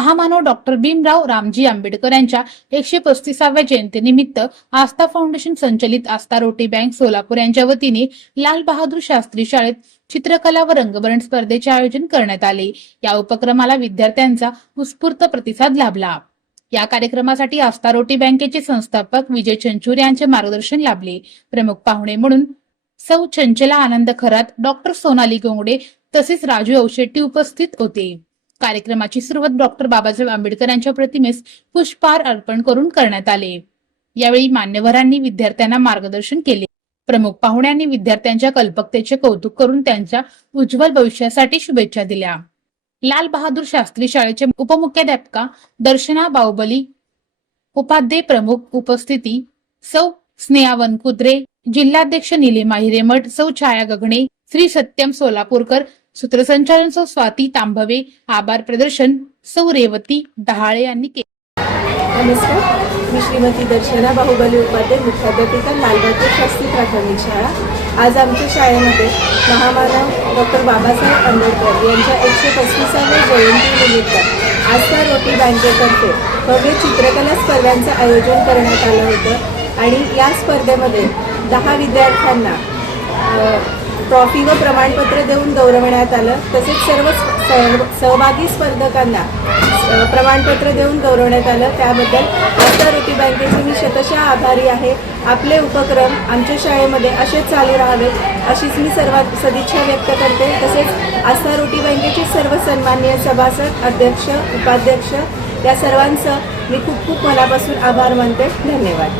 महामानव डॉक्टर भीमराव रामजी आंबेडकर यांच्या 135व्या जयंतीनिमित्त आस्था फाउंडेशन संचलित आस्था रोटी बँक सोलापूर यांच्या वतीने लाल बहादूर शास्त्री शाळेत चित्रकला व रंगवर्ण स्पर्धेचे आयोजन करण्यात आले। या उपक्रमाला विद्यार्थ्यांचा उत्स्फूर्त प्रतिसाद लाभला। या कार्यक्रमासाठी आस्था रोटी बँकेचे संस्थापक विजय चंचूर यांचे मार्गदर्शन लाभले। प्रमुख पाहुणे म्हणून सौ चंचला आनंद खरात, डॉक्टर सोनाली गोंगडे तसेच राजू औशेट्टी उपस्थित होते। कार्यक्रमाची सुरुवात डॉक्टर बाबासाहेब आंबेडकर यांच्या प्रतिमेस पुष्पहार अर्पण करून करण्यात आले। यावेळी मान्यवरांनी विद्यार्थ्यांना मार्गदर्शन केले। प्रमुख पाहुण्यांनी विद्यार्थ्यांच्या कल्पकतेचे कौतुक करून त्यांच्या उज्ज्वल भविष्यासाठी शुभेच्छा दिल्या। लाल बहादूर शास्त्री शाळेचे उपमुख्याध्यापिका दर्शना बाहुबली, उपाध्याय प्रमुख उपस्थिती सौ स्नेहा वनकुद्रे, जिल्हाध्यक्ष निलिमा हिरेमठ, सौ छाया गगणे, श्री सत्यम सोलापूरकर, सूत्रसंचालन सौ स्वाती तांबवे, आभार प्रदर्शन सौ रेवती डहाळे यांनी केले। नमस्कार, मी श्रीमती दर्शना बाहुबली, उपाध्याय, मुख्याध्यापिका, लाल बहादूर शास्त्री प्राथमिक शाळा। आज आमच्या शाळेमध्ये महामानव डॉक्टर बाबासाहेब आंबेडकर यांच्या 135व्या जयंतीनिमित्त आस्था रोटी बँकेतर्फे भव्य चित्रकला स्पर्धांचं आयोजन करण्यात आलं होतं आणि या स्पर्धेमध्ये 10 विद्यार्थ्यांना ट्रॉफी व प्रमाणपत्र देऊन गौरवण्यात आलं। तसेच सर्व सहभागी स्पर्धकांना प्रमाणपत्र देऊन गौरवण्यात आलं। त्याबद्दल आस्था रोटी बँकेचे मी शतशः आभारी आहे। आपले उपक्रम आमच्या शाळेमध्ये असेच चालू राहावेत अशीच मी सर्वात सदिच्छा व्यक्त करते। तसेच आस्था रोटी बँकेचे सर्व सन्माननीय सभासद, अध्यक्ष, उपाध्यक्ष या सर्वांचं मी खूप खूप मनापासून आभार मानते। धन्यवाद।